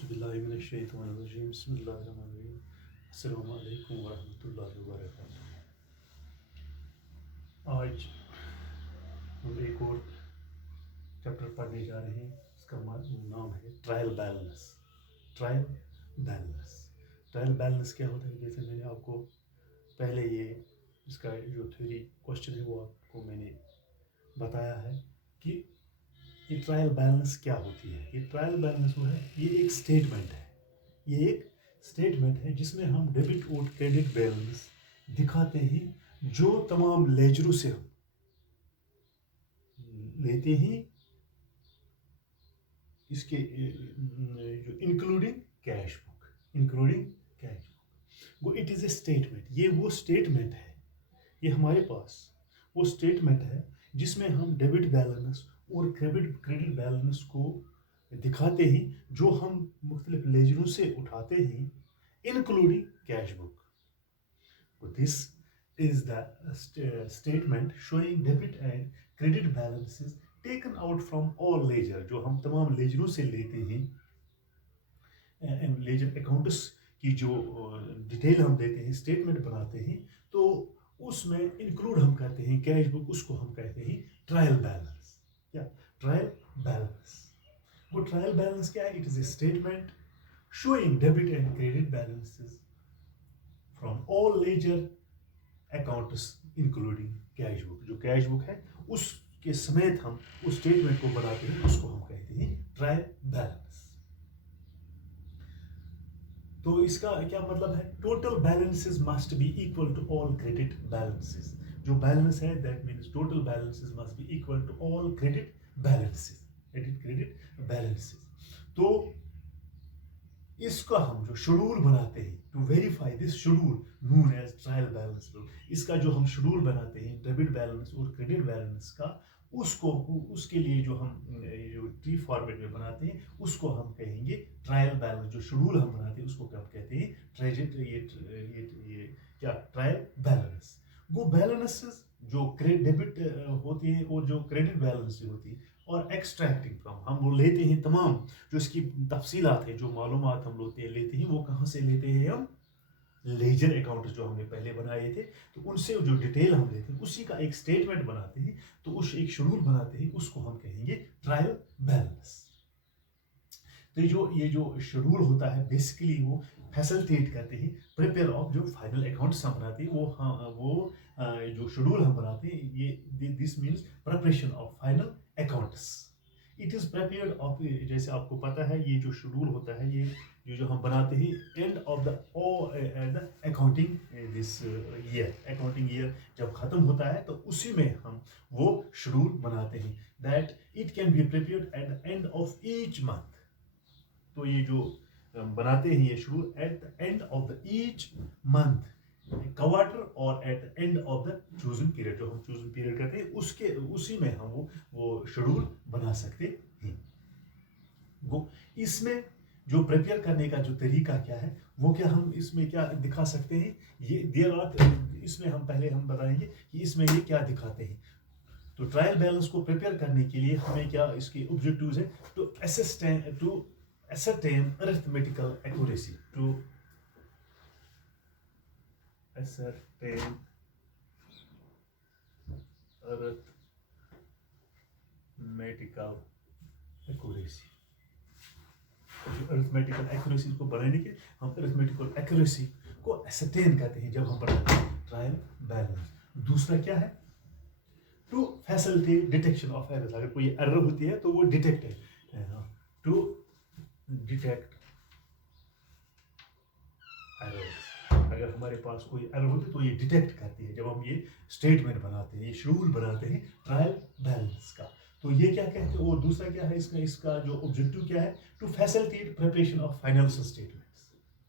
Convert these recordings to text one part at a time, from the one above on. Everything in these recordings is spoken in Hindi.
औज़ुबिल्लाहिमिनश्शैतानिर्रजीम बिस्मिल्लाहिर्रहमानिर्रहीम अस्सलामु अलैकुम वरहमतुल्लाहि वबरकातुहू। आज हम एक और चैप्टर पढ़ने जा रहे हैं। इसका नाम है trial balance. Trial balance trial balance क्या होता है? जैसे मैंने आपको पहले इसका जो थ्योरी क्वेश्चन है वो आपको मैंने बताया है कि ये ट्रायल बैलेंस क्या होती है। ये ट्रायल बैलेंस वो है, ये एक स्टेटमेंट है। ये एक स्टेटमेंट है जिसमें हम डेबिट और क्रेडिट बैलेंस दिखाते हैं जो तमाम लेजरों से हम लेते हैं, इसके जो इंक्लूडिंग कैश बुक वो इट इज़ ए स्टेटमेंट। ये वो स्टेटमेंट है, ये हमारे पास वो स्टेटमेंट है जिसमें हम डेबिट बैलेंस और क्रेडिट बैलेंस को दिखाते हैं जो हम मुख्तलिफ लेजरों से उठाते हैं, including cash book. This is the statement showing debit and credit balances taken out from all ledger, जो हम तमाम लेजरों से लेते हैं। लेजर अकाउंट्स की जो डिटेल हम देते हैं, स्टेटमेंट बनाते हैं, तो उसमें इंक्लूड हम करते हैं कैश बुक, उसको हम कहते हैं ट्रायल बैलेंस। या ट्रायल बैलेंस, वो ट्रायल बैलेंस क्या है? It is a statement showing debit and credit balances from all ledger accounts including cash book. जो कैश बुक है उसके समेत हम उस स्टेटमेंट को बनाते हैं, उसको हम कहते हैं ट्रायल बैलेंस। तो इसका क्या मतलब है? Total balances must be equal to all credit balances. जो बैलेंस है that means total balances must be equal to all credit balances. Credit balances. तो इसका हम जो शेड्यूल बनाते हैं to verify this schedule known as trial balance rule, इसका जो हम शेड्यूल बनाते हैं डेबिट बैलेंस और क्रेडिट बैलेंस का, उसके लिए जो हम जो टी फॉर्मेट में बनाते हैं उसको हम कहेंगे ट्रायल बैलेंस। जो शेड्यूल हम बनाते हैं उसको क्या कहते हैं? ये क्या ट्रायल बैलेंस। वो बैलेंसेस जो डेबिट होती है और जो क्रेडिट बैलेंस होती है, और एक्सट्रैक्टिंग फ्रॉम, हम वो लेते हैं तमाम जो इसकी तफसीलात है, जो मालूमात हम लेते हैं, वो कहाँ से लेते हैं? हम लेजर अकाउंट जो हमने पहले बनाए थे, तो उनसे जो डिटेल हम लेते हैं उसी का एक स्टेटमेंट बनाते हैं, तो उस एक शेड्यूल बनाते हैं, उसको हम कहेंगे ट्रायल बैलेंस। तो ये जो शेड्यूल होता है बेसिकली वो फैसिलिटेट करते हैं प्रिपेयर ऑफ जो फाइनल अकाउंट्स हम बनाते हैं, वो जो शेड्यूल हम बनाते हैं, ये this means preparation of final accounts. It is prepared of, जैसे आपको पता है ये जो शेड्यूल होता है, ये जो हम बनाते हैं and of the accounting this year. Accounting year जब खत्म होता है तो उसी में हम वो शेड्यूल बनाते हैं। That it can be prepared at the end of each month. तो ये जो बनाते हैं ये schedule at the end of the each month, quarter, और at the end of the chosen period, जो हम चूजन पीरियड कहते हैं उसी में हम वो शेड्यूल बना सकते हैं। वो इसमें जो प्रिपेयर करने का जो तरीका क्या है, वो क्या हम इसमें क्या दिखा सकते हैं? इसमें हम पहले बताएंगे कि इसमें ये क्या दिखाते हैं। तो ट्रायल बैलेंस को प्रिपेयर करने के लिए हमें क्या इसके ऑब्जेक्टिव्स है? To ascertain arithmetical accuracy, to ascertain arithmetical accuracy। Arithmetical accuracy को बढ़ाने के हम अरिथमेटिकल एक्यूरेसी को ascertain करते हैं जब हम पढ़ते हैं ट्रायल बैलेंस। दूसरा क्या है? To facilitate detection of errors. अगर कोई एरर होती है तो वो डिटेक्ट है, टू डिटेक्ट एरर्स। अगर हमारे पास कोई एरर होती है तो ये डिटेक्ट करती है जब हम ये स्टेटमेंट बनाते हैं, ये शेड्यूल बनाते हैं ट्रायल बैलेंस का। तो ये क्या कहते हैं? और दूसरा क्या है इसका जो ऑब्जेक्टिव क्या है? To facilitate preparation of financial statements.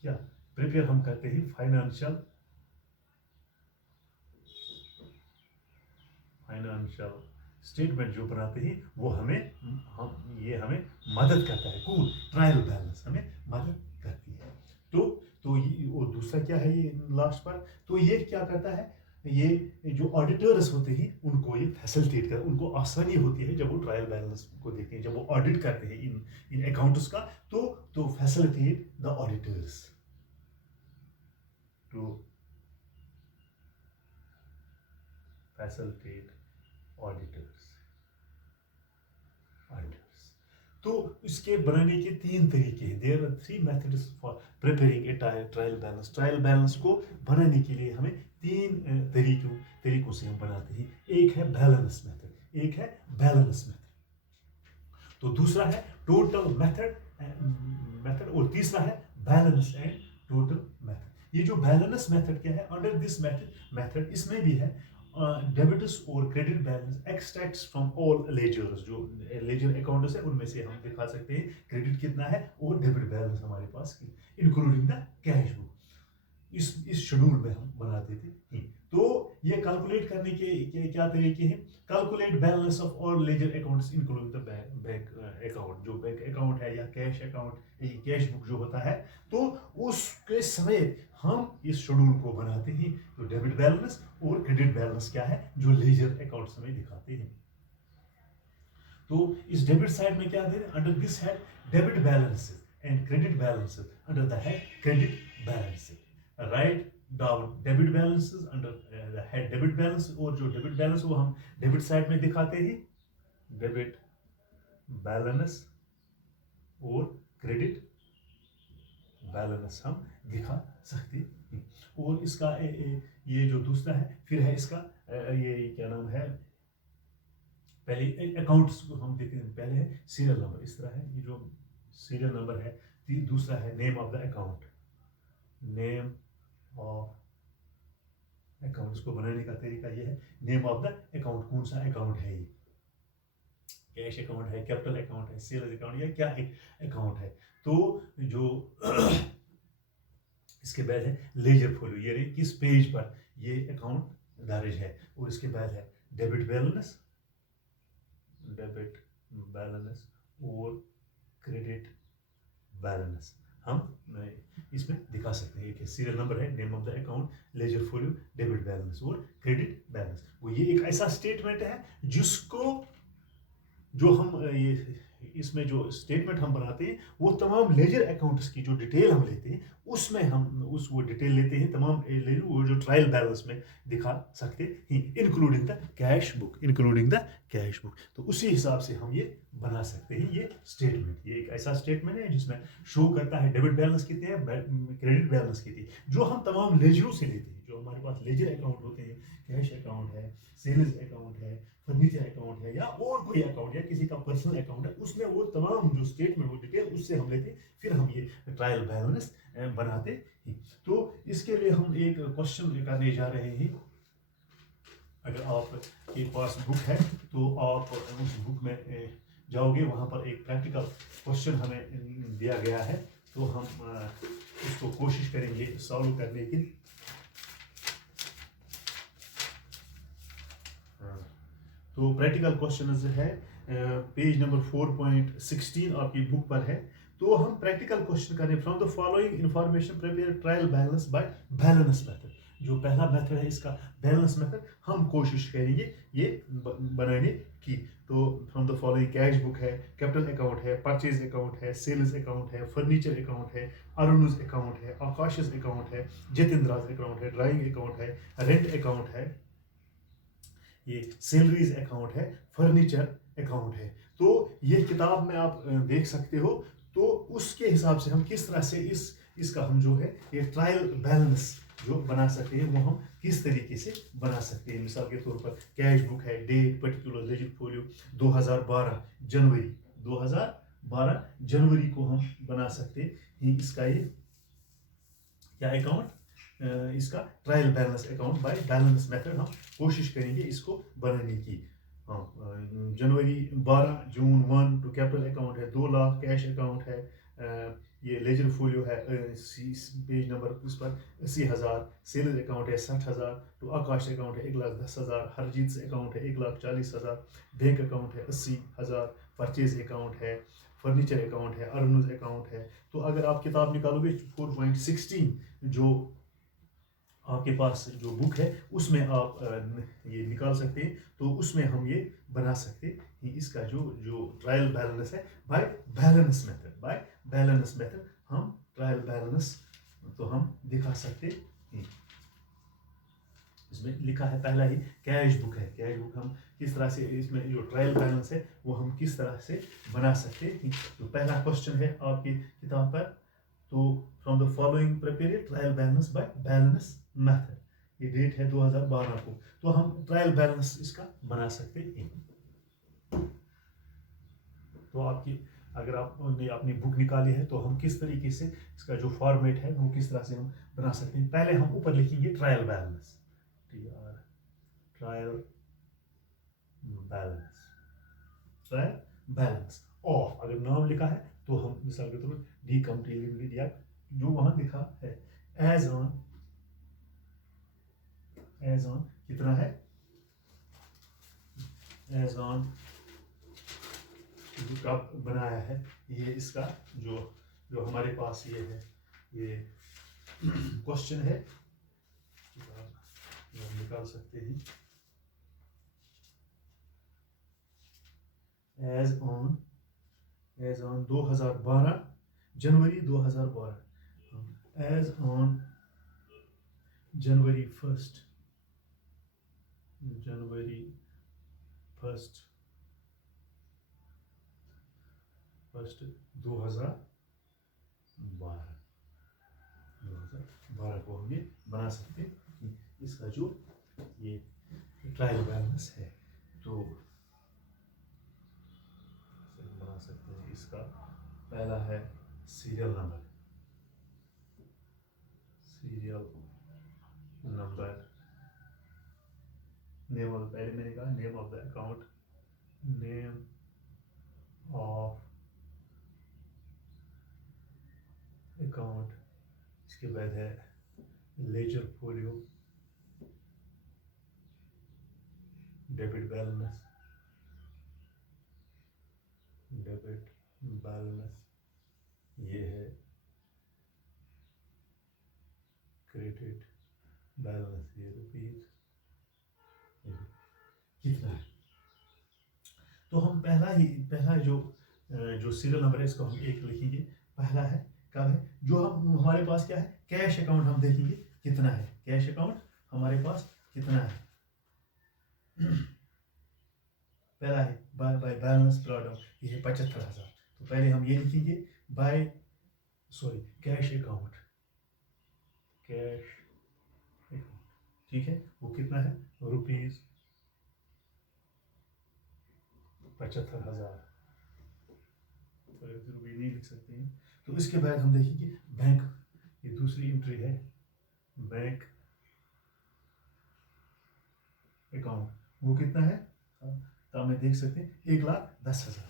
क्या प्रिपेयर हम करते हैं? फाइनेंशियल स्टेटमेंट जो बनाते हैं वो हमें मदद करता है। कूल ट्रायल बैलेंस हमें मदद करती है। तो ये और दूसरा क्या है? ये लास्ट पर तो ये क्या करता है? ये जो ऑडिटर्स होते हैं उनको ये फैसिलिटेट कर, उनको आसानी होती है जब वो ट्रायल बैलेंस को देखते हैं, जब वो ऑडिट करते हैं इन अकाउंट्स का, to facilitate the auditors to facilitate auditors. तो इसके बनाने के 3 तरीके हैं। There are 3 methods for preparing a trial balance. Trial balance को बनाने के लिए हमें 3 तरीकों से हम बनाते हैं। एक है बैलेंस मेथड, एक है बैलेंस मेथड, तो दूसरा है टोटल मेथड और तीसरा है बैलेंस एंड टोटल मेथड। ये जो बैलेंस मेथड क्या है, अंडर दिस मेथड इसमें भी है डेबिट्स और credit balance extracts from all ledgers. जो लेजर अकाउंट्स है उनमें से हम दिखा सकते हैं क्रेडिट कितना है और डेबिट बैलेंस हमारे पास, इंक्लूडिंग द कैश बुक। इस शेड्यूल में हम बनाते थे। तो ये कैलकुलेट करने के क्या तरीके हैं। Calculate balance of all ledger accounts including the bank account. जो बैंक अकाउंट है या कैश अकाउंट, कैश बुक जो होता है, तो उसके समय हम इस शेड्यूल को बनाते हैं। तो डेबिट बैलेंस और क्रेडिट बैलेंस क्या है जो लेजर अकाउंट्स में दिखाते हैं। तो इस डेबिट साइड में क्या दे, under this head debit balances and credit balances, under the head credit balances. Write down debit balances under the head debit balance, और जो डेबिट बैलेंस वो हम डेबिट साइड में दिखाते हैं, डेबिट बैलेंस और क्रेडिट बैलेंस हम दिखा सकते हैं। और इसका ये जो दूसरा है, फिर है इसका ये क्या नाम है, पहले अकाउंट्स को हम देखते हैं। पहले है सीरियल नंबर, इस तरह है, ये जो सीरियल नंबर है। दूसरा है name of the account, name of account. इसको बनाने का तरीका ये है, नेम ऑफ द अकाउंट, कौन सा अकाउंट है ये, कैश अकाउंट है, कैपिटल अकाउंट है, सेल्स अकाउंट, या क्या अकाउंट है। तो जो इसके बाद है लेजर फोलियो, ये किस पेज पर ये अकाउंट दर्ज है। और इसके बाद है डेबिट बैलेंस, डेबिट बैलेंस और क्रेडिट बैलेंस हम इसमें दिखा सकते हैं। एक सीरियल नंबर है, name of the account, ledger folio, debit balance और क्रेडिट बैलेंस। वो ये एक ऐसा स्टेटमेंट है जिसको जो हम ये इसमें जो स्टेटमेंट हम बनाते हैं, वो तमाम लेजर अकाउंट्स की जो डिटेल हम लेते हैं, उसमें हम वो डिटेल लेते हैं, तमाम वो जो ट्रायल बैलेंस में दिखा सकते हैं, including the cash book, including the cash book. तो उसी हिसाब से हम ये बना सकते हैं ये स्टेटमेंट। ये एक ऐसा स्टेटमेंट है जिसमें शो करता है डेबिट बैलेंस कितने हैं, क्रेडिट बैलेंस कितनी, जो हम तमाम लेजरों से लेते हैं। जो हमारे पास लेजर अकाउंट होते हैं, कैश अकाउंट है, सेल्स अकाउंट है, फर्नीचर अकाउंट है, या और कोई अकाउंट या किसी का पर्सनल अकाउंट है, उसमें वो तमाम जो स्टेटमेंट, वो डिटेल उससे हम लेते, फिर हम ये ट्रायल बैलेंस बनाते हैं। तो इसके लिए हम एक क्वेश्चन करने जा रहे हैं। अगर आपके पास बुक है तो आप उस बुक में जाओगे, वहाँ पर एक प्रैक्टिकल क्वेश्चन हमें दिया गया है, तो हम उसको कोशिश करेंगे सॉल्व करने की। तो प्रैक्टिकल क्वेश्चन है पेज नंबर 4.16 आपकी बुक पर है। तो हम प्रैक्टिकल क्वेश्चन करें, from the following information prepare trial balance by balance method. जो पहला मेथड है इसका बैलेंस मेथड, हम कोशिश करेंगे ये बनाने की। तो from the following cash book है, कैपिटल अकाउंट है, परचेज अकाउंट है, सेल्स अकाउंट है, फर्नीचर अकाउंट है, अरुणुज अकाउंट है, आकाशज अकाउंट है, जितेंद्राज अकाउंट है, ड्राइंग अकाउंट है, रेंट अकाउंट है, ये सैलरीज अकाउंट है, फर्नीचर अकाउंट है। तो ये किताब में आप देख सकते हो। तो उसके हिसाब से हम किस तरह से इसका हम जो है ये ट्रायल बैलेंस जो बना सकते हैं, वो हम किस तरीके से बना सकते हैं। मिसाल के तौर पर कैश बुक है, डेट पर्टिकुलर लेजर फोलियो 2012 जनवरी को हम बना सकते हैं। इसका ये क्या अकाउंट, इसका trial balance account by balance method हम कोशिश करेंगे इसको बनाने की। हाँ, जनवरी 12, जून 1 टू कैपिटल अकाउंट है 2 लाख, कैश अकाउंट है, ये लेजर फोलियो है पेज नंबर इस पर 80,000, सेल्स अकाउंट है 60,000, टू आकाश अकाउंट है 1,10,000, हरजीत अकाउंट है 1,40,000, बैंक अकाउंट है 80,000, परचेज अकाउंट है, फर्नीचर अकाउंट है, अरुणुज अकाउंट है। तो अगर आप किताब निकालोगे 4.16 जो आपके पास जो बुक है उसमें आप ये निकाल सकते हैं, तो उसमें हम ये बना सकते हैं इसका जो जो ट्रायल बैलेंस है by balance method. By balance method हम ट्रायल बैलेंस तो हम दिखा सकते हैं। इसमें लिखा है पहला ही कैश बुक है। कैश बुक हम किस तरह से इसमें जो ट्रायल बैलेंस है वो हम किस तरह से बना सकते हैं। तो पहला क्वेश्चन है आपकी किताब पर, तो from the following prepare trial balance by balance method. ये डेट है 2012 को, तो हम ट्रायल बैलेंस इसका बना सकते हैं। तो आपकी अगर आपने अपनी बुक निकाली है तो हम किस तरीके से इसका जो फॉर्मेट है वो किस तरह से हम बना सकते हैं। पहले हम ऊपर लिखेंगे trial balance, trial balance, trial balance. और अगर नाम लिखा है तो हम मिसाल के तौर पर डी कंप्लीट या जो वहां लिखा है एज ऑन कितना है, एज ऑन जो कब बनाया है, ये इसका जो जो हमारे पास ये है, ये क्वेश्चन है जो हम निकाल सकते हैं। As on 2012 January 2012, as on January 1 2012 को हम ये बना सकते हैं कि इसका जो ये ट्रायल बैलेंस है, तो बना सकते हैं। इसका पहला है सीरियल नंबर, नेम ऑफ, पहले मैंने कहा name of the account, name of account. इसके बाद है लेजर फोलियो, डेबिट बैलेंस, ये है क्रेडिट बैलेंस, ये रुपीज कितना है। तो हम पहला जो सीरियल नंबर है इसको हम एक लिखेंगे। पहला है कब है, जो हम हमारे पास क्या है, कैश अकाउंट हम देखेंगे कितना है, कैश अकाउंट हमारे पास कितना है। पहला है बाय बैलेंस ड्रॉडाउन, ये है 75,000। तो पहले हम ये लिखेंगे कैश अकाउंट, ठीक है, वो कितना है, रुपीज 75,000। तो रुपये नहीं लिख सकते हैं। तो इसके बाद हम देखेंगे बैंक, ये दूसरी एंट्री है, बैंक अकाउंट, वो कितना है, तो हमें देख सकते हैं 1,10,000।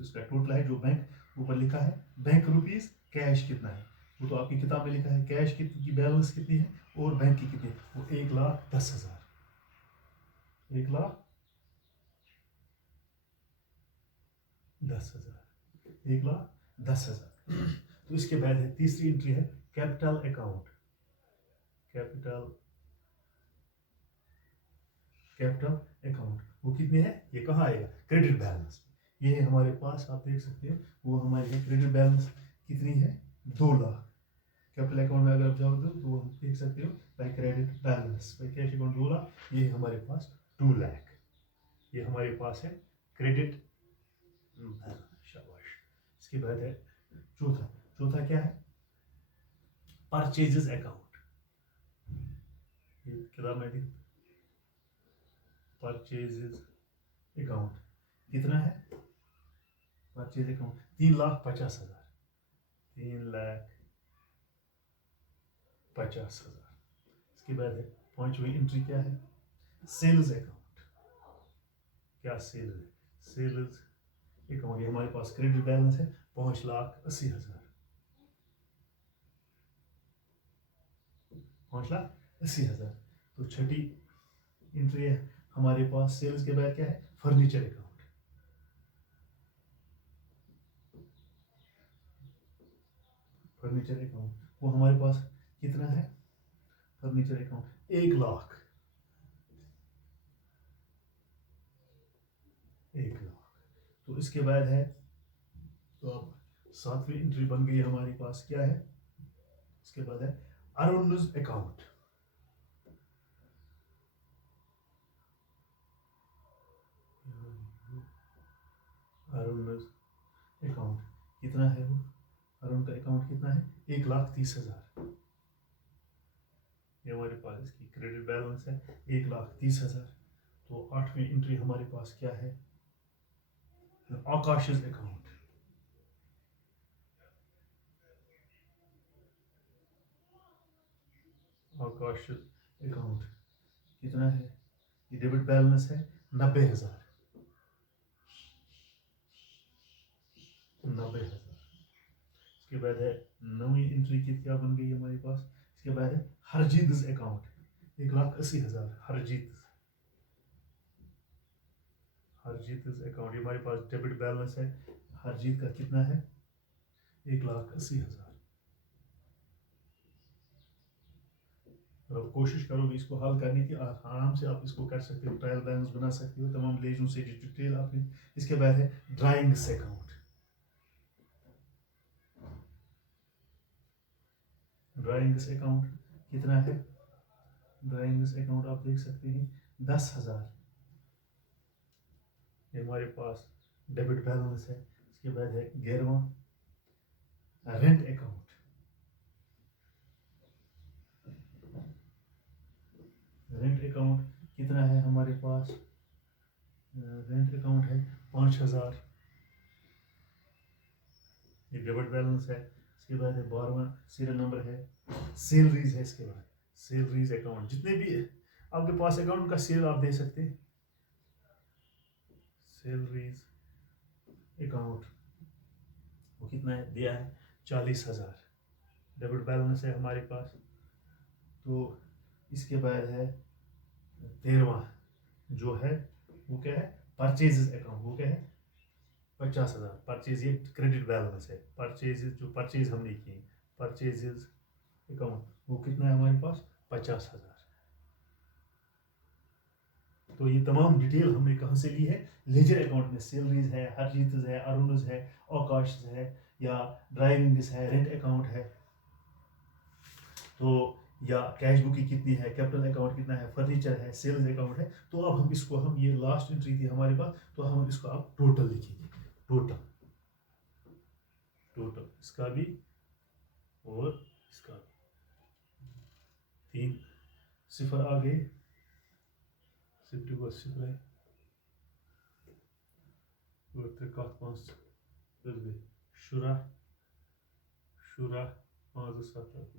इसका टोटल है जो बैंक ऊपर लिखा है, बैंक रुपीज, कैश कितना है, वो तो आपकी किताब में लिखा है कैश की बैलेंस कितनी है और बैंक की कितनी है, वो 1,10,000, 1,10,000। तो इसके बाद है तीसरी एंट्री है कैपिटल अकाउंट, वो कितने है, ये कहाँ आएगा, क्रेडिट बैलेंस। ये है हमारे पास, आप देख सकते हैं वो हमारे क्रेडिट बैलेंस कितनी है, 2 लाख। कैपिटल अकाउंट में अगर आप जाओगे तो हम देख सकते हो by credit balance, by cash account 2 lakh, ये हमारे पास 2 लाख, ये हमारे पास है क्रेडिट बैलेंस। शाबाश। इसके बाद है चौथा क्या है, परचेजेस अकाउंट। ये किताब में दी परचेजेस अकाउंट कितना है, परचेज अकाउंट 3,50,000, 3,50,000। इसके बाद है पांचवी एंट्री क्या है, सेल्स अकाउंट। क्या सेल्स है, सेल्स अकाउंट, ये हमारे पास क्रेडिट बैलेंस है 5,80,000, 5,80,000। तो छठी एंट्री है हमारे पास सेल्स के बाद क्या है, फर्नीचर अकाउंट, वो हमारे पास कितना है? Furniture account 1 lakh, 1 lakh. तो इसके बाद है, तो अब 7वीं एंट्री बन गई हमारे पास, क्या है? इसके बाद है अरुणज अकाउंट। अरुणज अकाउंट कितना है? वो अरुण का अकाउंट कितना है? 1,30,000। ये हमारे पास इसकी क्रेडिट बैलेंस है 1,30,000। तो 8वीं एंट्री हमारे पास क्या है? आकाश अकाउंट। आकाश अकाउंट कितना है? ये डेबिट बैलेंस है 90,000। 90,000। इसके बाद है 9वीं एंट्री की क्या बन गई हमारे पास? इसके बाद है हरजीत अकाउंट 1,80,000। हरजीत अकाउंट, ये हमारे पास डेबिट बैलेंस है। हरजीत का कितना है? 1,80,000। आप कोशिश करोगे इसको हल करने की, आराम से आप इसको कर सकते हो, ट्रायल बैलेंस बना सकते हो तमाम लेजों से डिटेल आपने। इसके बाद है ड्राइंग्स अकाउंट। ड्राइंग्स अकाउंट कितना है? ड्राइंग्स अकाउंट आप देख सकते हैं 10,000। ये हमारे पास डेबिट बैलेंस है। इसके बाद है 11वां रेंट अकाउंट। रेंट अकाउंट कितना है हमारे पास? रेंट अकाउंट है 5,000। ये डेबिट बैलेंस है। इसके बाद है 12वां सीरियल नंबर है सैलरीज है। इसके बाद सैलरीज अकाउंट, जितने भी आपके पास अकाउंट का सेल आप दे सकते हैं। सैलरीज अकाउंट वो कितना है? दिया है 40,000। डेबिट बैलेंस है हमारे पास। तो इसके बाद है 13वां जो है वो क्या है? Purchases account. वो क्या है? 50,000। परचेज, ये क्रेडिट बैलेंस है। परचेजेस, जो परचेज हमने किए, परचेजेस अकाउंट वो कितना है हमारे पास? 50,000। तो ये तमाम डिटेल हमने कहाँ से ली है? लेजर अकाउंट में। सैलरीज है, हरजीत है, अरुणज है, आकाश है, या ड्राइविंग्स है, रेंट अकाउंट है, तो या कैश बुकिंग कितनी है, कैपिटल अकाउंट कितना है, फर्नीचर है, सेल्स अकाउंट है। तो अब हम इसको, हम ये लास्ट एंट्री थी हमारे पास, तो हम इसको अब टोटल लिखेंगे। टोटल, टोटल इसका भी और इसका भी। 3 सिफर आ गए, सिफ्टी को सिफर है और 3 गए शुरा, शुरा 5 7 8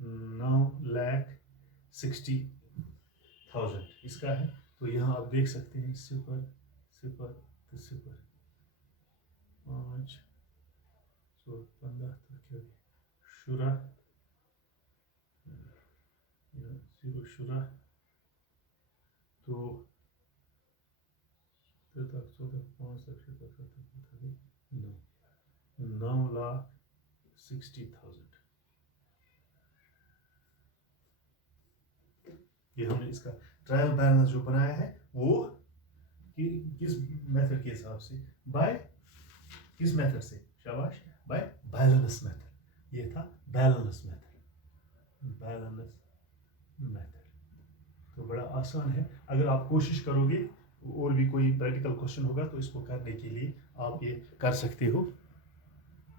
9,60,000 इसका है। तो यहाँ आप देख सकते हैं 0 0 0 5 15 शुरा 0 शुरा, तो 9,60,000। ये हमने इसका ट्रायल बैलेंस जो बनाया है वो किस मेथड के हिसाब से? बाय किस मेथड से? शाबाश, बाय बैलेंस मेथड। ये था बैलेंस मेथड, बैलेंस मेथड। तो बड़ा आसान है। अगर आप कोशिश करोगे, और भी कोई प्रैक्टिकल क्वेश्चन होगा तो इसको करने के लिए आप ये कर सकते हो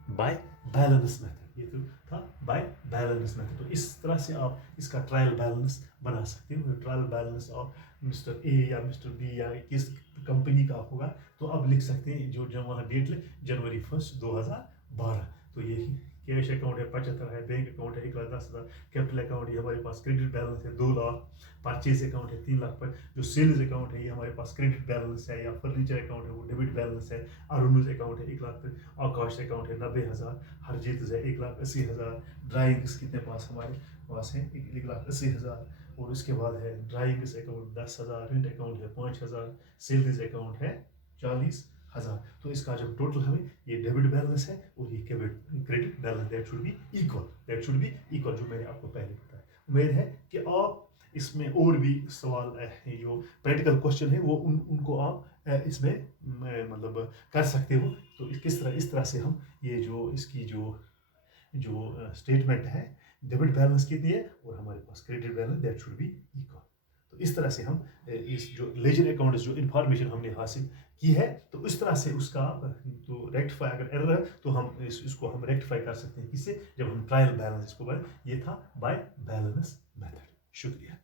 बाय बैलेंस मेथड। ये तो था बाय बैलेंस मेथड। तो इस तरह से आप इसका ट्रायल बैलेंस बना सकते हो। Trial balance of mister A या मिस्टर बी या किस कंपनी का होगा, तो आप लिख सकते हैं जो जब वहाँ डेट ले, जनवरी 1 2012। तो ये कैश अकाउंट है 75 है, बैंक अकाउंट है 1,10,000, कैपिटल अकाउंट ये हमारे पास क्रेडिट बैलेंस है 2 लाख, परचेज अकाउंट है 3 लाख पर, जो सेल्स अकाउंट है ये हमारे पास क्रेडिट बैलेंस है, या फर्नीचर अकाउंट है वो डेबिट बैलेंस है, अरुणज अकाउंट है 1 लाख पर, आकाश अकाउंट है 90,000, हरजीत है 1,80,000, ड्राइंग्स कितने पास हमारे पास है 1,80,000, और उसके बाद है ड्राइंग्स अकाउंट 10,000, रेंट अकाउंट है 5,000, सेल्स अकाउंट है 40, 1000। तो इसका जब टोटल हमें ये डेबिट बैलेंस है और ये credit balance, that should be equal, that should be equal, जो मैंने आपको पहले बताया। उम्मीद है कि आप इसमें और भी सवाल ये जो प्रैक्टिकल क्वेश्चन है वो उनको आप इसमें मतलब कर सकते हो। तो इस तरह से हम ये जो इसकी जो स्टेटमेंट है, डेबिट बैलेंस कितनी है और हमारे पास credit balance, that should be equal. तो इस तरह से हम इस जो लेजर अकाउंट जो इन्फॉर्मेशन हमने हासिल की है, तो इस तरह से उसका तो रेक्टिफाई, अगर एरर है तो हम इसको हम रेक्टिफाई कर सकते हैं किससे, जब हम ट्रायल बैलेंस इसको ये था बाय बैलेंस मेथड। शुक्रिया।